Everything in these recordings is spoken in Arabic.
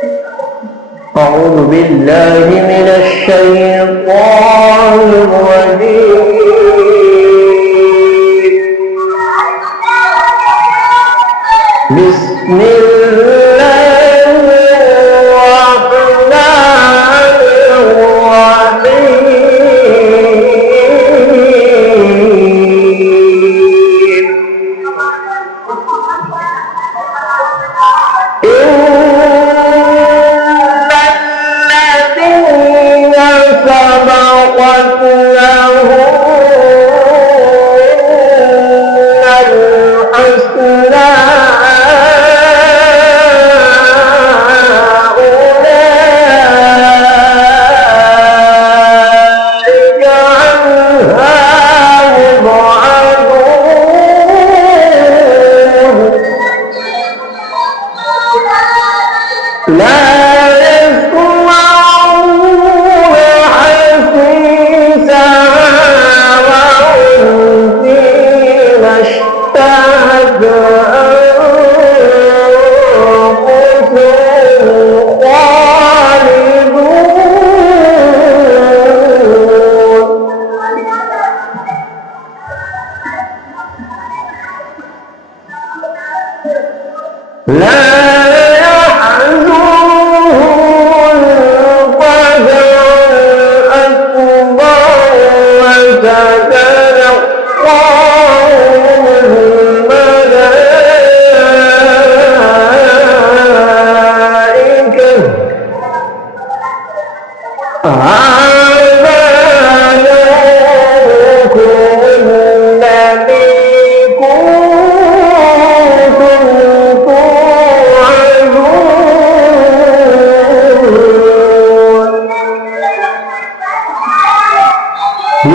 أعوذ بالله من الشيطان الرجيم. بسم الله الرحمن الرحيم. سبقت لهم الحسنى أولئك عنها مبعدون لا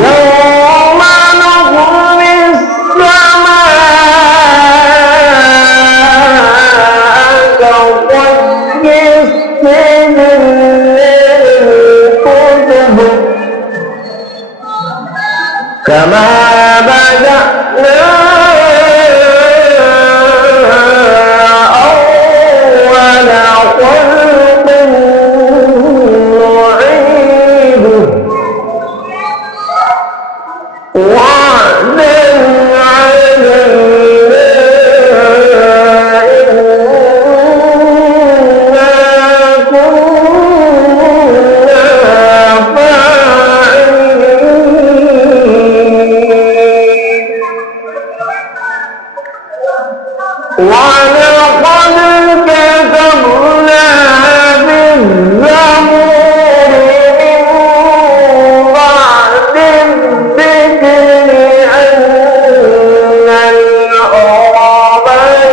يوم نطوي السماء كطي السجل للكتب كما بدأنا أول خلق نعيده وعدا علينا إنا كنا فاعلين ولقد كتبنا بالزبور من بعد الذكر أن الأرض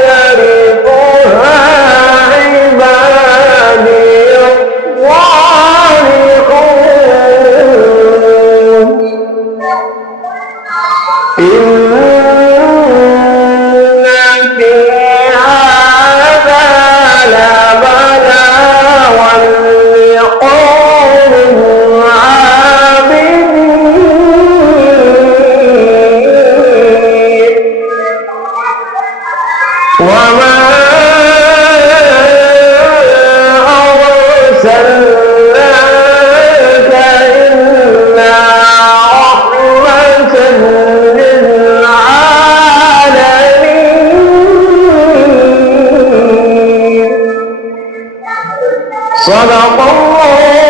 يرثها عبادي الصالحون إن في هذا لبلاغا لقوم عابدين وما أرسلناك إلا رحمة للعالمين صدق الله